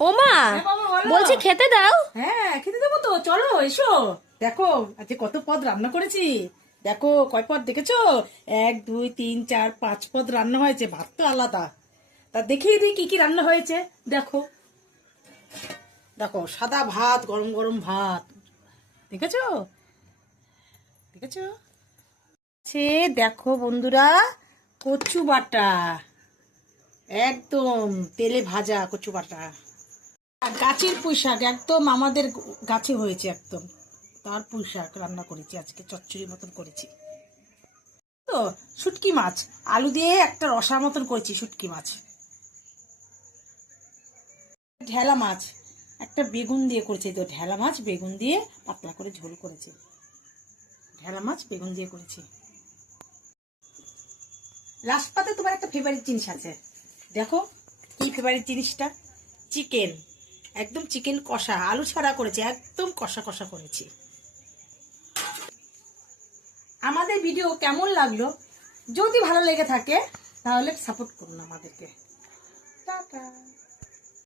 ও মা, হ্যাঁ বাবা, বলো। বলছি খেতে দাও। হ্যাঁ, খেতে দেবো তো, চলো এসো। দেখো আজকে কত পদ রান্না করেছি। দেখো কয় পদ দেখেছো? 1 2 3 4 5 পদ রান্না হয়েছে, ভাত তো আলাদা। তা দেখিয়ে দিই কি কি রান্না হয়েছে। দেখো দেখো, সাদা ভাত, গরম গরম ভাত, দেখেছো? দেখেছো? সে দেখো বন্ধুরা, কচু বাটা, একদম তেলে ভাজা কচু বাটা। আর গাছের পুঁই শাক, একদম আমাদের গাছে হয়েছে একদম, তার পুঁই শাক রান্না করেছি আজকে, চচ্চড়ি মতন করেছি। তো শুটকি মাছ, আলু দিয়ে একটা রসার মতন করেছি শুটকি মাছ। ঢেলা মাছ, একটা বেগুন দিয়ে করেছি, তো ঢেলা মাছ বেগুন দিয়ে পাতলা করে ঝোল করেছি। ঢেলা মাছ বেগুন দিয়ে করেছি। লাস্ট পাতে তোমার একটা ফেভারিট জিনিস আছে, দেখো কি ফেভারিট জিনিসটা? চিকেন, একদম চিকেন কষা, আলু ছাড়া করেছি, একদম কষা কষা করেছি। আমাদের ভিডিও কেমন লাগলো? যদি ভালো লেগে থাকে তাহলে সাপোর্ট করুন আমাদেরকে। টাটা।